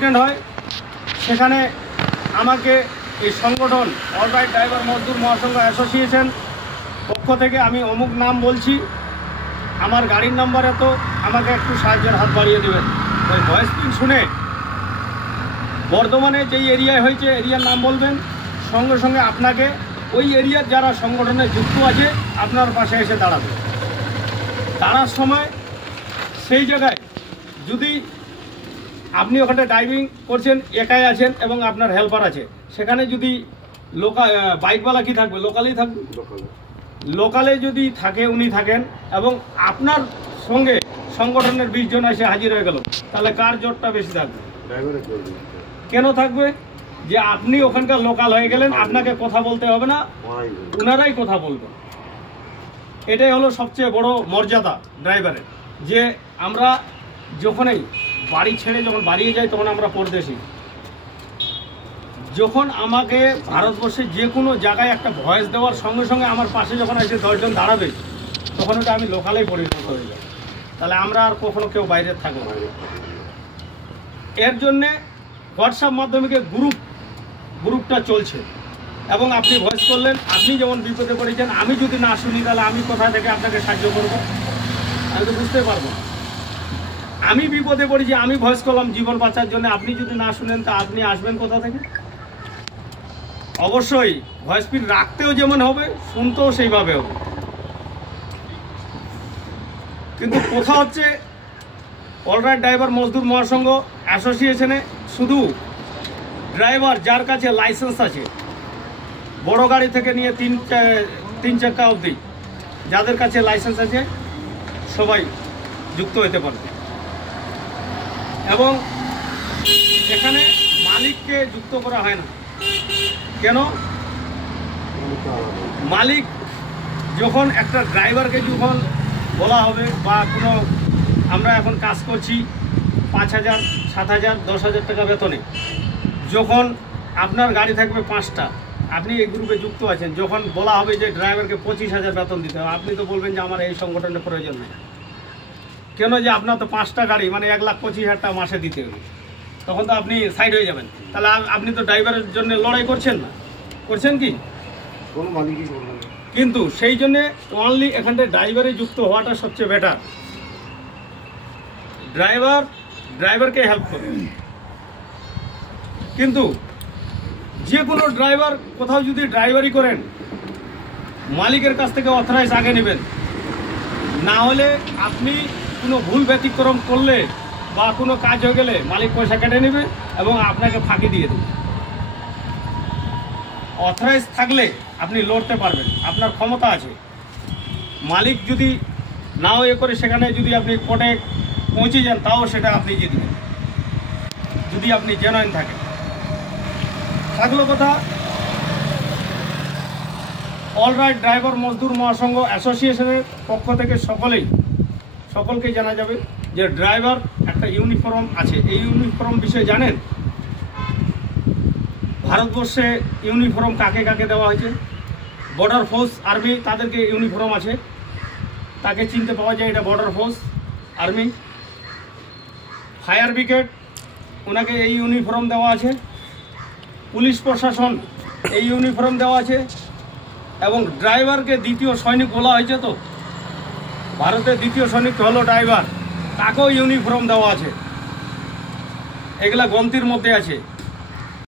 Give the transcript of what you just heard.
Accident হয় সেখানে আমাকে এই সংগঠন অল রাইট ড্রাইভার মজদুর মহাসংঘ অ্যাসোসিয়েশন পক্ষ থেকে আমি অমুক নাম বলছি, আমার গাড়ির নাম্বার এত, আমাকে একটু সাহায্যের হাত বাড়িয়ে দেবেন। ওই ভয়েস পিন শুনে বর্ধমানে যেই এরিয়ায় হয়েছে এরিয়ার নাম বলবেন, সঙ্গে সঙ্গে আপনাকে ওই এরিয়ার যারা সংগঠনে যুক্ত আছে আপনার পাশে এসে দাঁড়াবে। দাঁড়ার সময় সেই জায়গায় যদি আপনি ওখানে ড্রাইভিং করছেন, একাই আছেন এবং আপনার হেল্পার আছে, সেখানে যদি বাইকওয়ালা কি থাকবে, লোকালেই থাকবে। লোকালে যদি থাকে উনি থাকেন এবং আপনার সঙ্গে সংগঠনের 20 জন এসে হাজির হয়ে গেল, তাহলে কার জোরটা বেশি থাকবে? কেন থাকবে? যে আপনি ওখানকার লোকাল হয়ে গেলেন, আপনাকে কথা বলতে হবে না, ওনারাই কথা বলবেন। এটাই হলো সবচেয়ে বড় মর্যাদা ড্রাইভারের, যে আমরা যখনই বাড়ি ছেড়ে যখন বাড়িয়ে যাই তখন আমরা পরদেশি। যখন আমাকে ভারতবর্ষে যে কোনো জায়গায় একটা ভয়েস দেওয়ার সঙ্গে সঙ্গে আমার পাশে যখন এসে 10 জন দাঁড়াবে, তখন ওটা আমি লোকালেই পরিণত হয়ে যাই। তাহলে আমরা আর কখনো কেউ বাইরে থাকবো না। এর জন্যে হোয়াটসঅ্যাপ মাধ্যমে গ্রুপটা চলছে এবং আপনি ভয়েস করলেন, আপনি যেমন বিপদে পড়েছেন, আমি যদি না শুনি তাহলে আমি কোথা থেকে আপনাকে সাহায্য করব? আমি তো বুঝতে পারবো না। আমি বিপদে পড়েছি, আমি ভয়েস করলাম জীবন বাঁচার জন্য, আপনি যদি না শুনেন তা আপনি আসবেন কোথা থেকে? অবশ্যই ভয়েস পিন রাখতেও যেমন হবে, শুনতেও সেইভাবে হবে। কিন্তু কথা হচ্ছে অল রাইট ড্রাইভার মজদুর মহাসংঘ অ্যাসোসিয়েশনে শুধু ড্রাইভার যার কাছে লাইসেন্স আছে, বড় গাড়ি থেকে নিয়ে তিন চাকা অবধি যাদের কাছে লাইসেন্স আছে সবাই যুক্ত হতে পারবে। এবং এখানে মালিককে যুক্ত করা হয় না। কেন? মালিক যখন একটা ড্রাইভারকে যখন বলা হবে বা কোনো আমরা এখন কাজ করছি 5,000, 7,000, 10,000 টাকা বেতনে, যখন আপনার গাড়ি থাকবে 5টা, আপনি এই গ্রুপে যুক্ত আছেন, যখন বলা হবে যে ড্রাইভারকে 25,000 বেতন দিতে হবে, আপনি তো বলবেন যে আমার এই সংগঠনের প্রয়োজন নেই। কেন? যে আপনার তো 5টা গাড়ি মানে 1,25,000 টাকা মাসে দিতে হবে, তখন তো আপনি সাইড হয়ে যাবেন। তাহলে আপনি তো ড্রাইভারের জন্য লড়াই করছেন না, করছেন কি? কোনো মালিকই করবেন না। কিন্তু সেই জন্যে অনলি এখানটা ড্রাইভারে যুক্ত হওয়াটা সবচেয়ে বেটার। ড্রাইভারকে হেল্প করবে। কিন্তু যে কোনো ড্রাইভার কোথাও যদি ড্রাইভারি করেন, মালিকের কাছ থেকে অথরাইজ আগে নেবেন, না হলে আপনি কোনো ভুল ব্যতিক্রম করলে বা কোনো কাজ হয়ে গেলে মালিক পয়সা কেটে নেবে এবং আপনাকে ফাঁকি দিয়ে দেবে। অথরাইজ থাকলে আপনি লড়তে পারবেন, আপনার ক্ষমতা আছে। মালিক যদি নাও করে সেখানে যদি আপনি কোর্টে পৌঁছে যান, তাও সেটা আপনি জিতবেন যদি আপনি জেনুইন থাকেন। থাকলো কথা অল রাইট ড্রাইভার মজদুর মহাসংঘ অ্যাসোসিয়েশনের পক্ষ থেকে সকলকে জানা যাবে যে ড্রাইভার একটা ইউনিফর্ম আছে। এই ইউনিফর্ম বিষয়ে জানেন? ভারতবর্ষে ইউনিফর্ম কাকে কাকে দেওয়া হয়েছে? বর্ডার ফোর্স, আর্মি, তাদেরকে ইউনিফর্ম আছে, তাকে চিনতে পাওয়া যায়, এটা border force, army. Fire brigade, ওনাকে এই ইউনিফর্ম দেওয়া আছে। পুলিশ প্রশাসন এই ইউনিফর্ম দেওয়া আছে। এবং ড্রাইভারকে দ্বিতীয় সৈনিক বলা হয়েছে, তো ভারতের দ্বিতীয় সৈনিক হলো ড্রাইভার, তাকেও ইউনিফর্ম দেওয়া আছে। এগুলা গন্তির মধ্যে আছে।